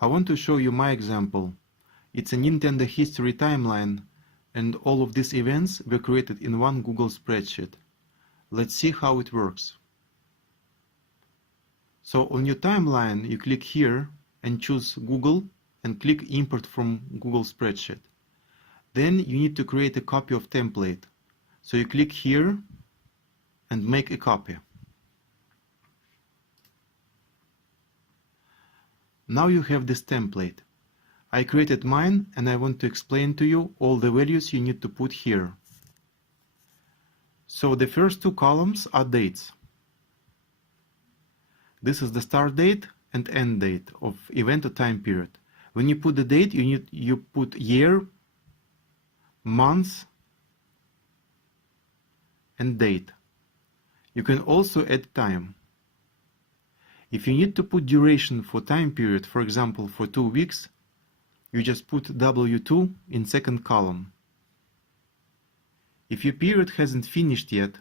I want to show you my example. It's a Nintendo history timeline, and all of these events were created in one Google Spreadsheet. Let's see how it works. So on your timeline, you click here and choose Google and click Import from Google Spreadsheet. Then you need to create a copy of template. So you click here and make a copy. Now you have this template. I created mine and I want to explain to you all the values you need to put here. So the first two columns are dates. This is the start date and end date of event or time period. When you put the date, you put year, month, and date. You can also add time. If you need to put duration for time period, for example for 2 weeks, you just put W2 in second column. If your period hasn't finished yet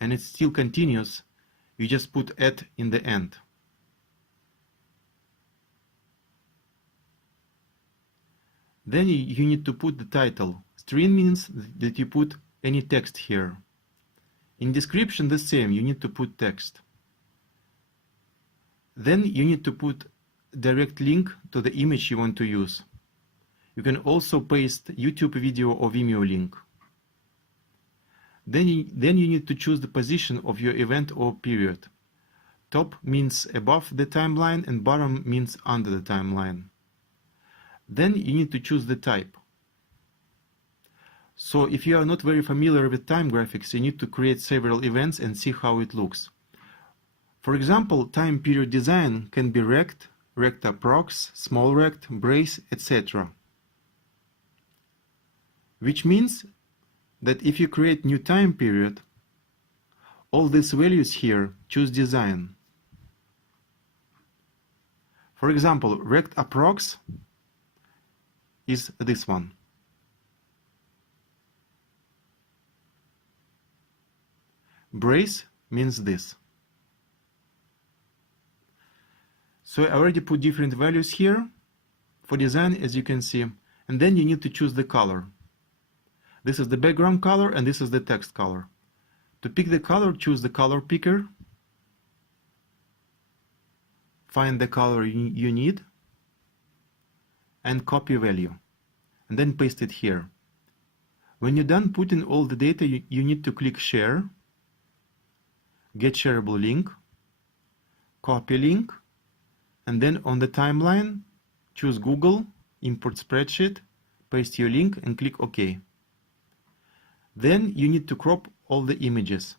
and it still continues, you just put at in the end. Then you need to put the title. String means that you put any text here. In description the same, you need to put text. Then you need to put direct link to the image you want to use. You can also paste YouTube video or Vimeo link. Then you need to choose the position of your event or period. Top means above the timeline and bottom means under the timeline. Then you need to choose the type. So if you are not very familiar with time graphics, you need to create several events and see how it looks. For example, time period design can be rect, rect approx, small rect, brace, etc. Which means that if you create new time period, all these values here, choose design. For example, rect approx is this one. Brace means this. So I already put different values here for design, as you can see, and then you need to choose the color. This is the background color and this is the text color. To pick the color, choose the color picker, find the color you need, and copy value, and then paste it here. When you're done putting all the data, you need to click Share, Get Shareable Link, Copy Link, and then on the timeline, choose Google, Import Spreadsheet, paste your link and click OK. Then you need to crop all the images.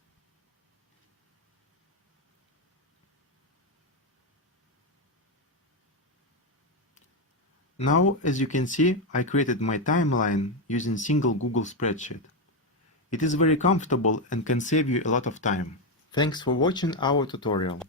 Now, as you can see, I created my timeline using single Google Spreadsheet. It is very comfortable and can save you a lot of time. Thanks for watching our tutorial.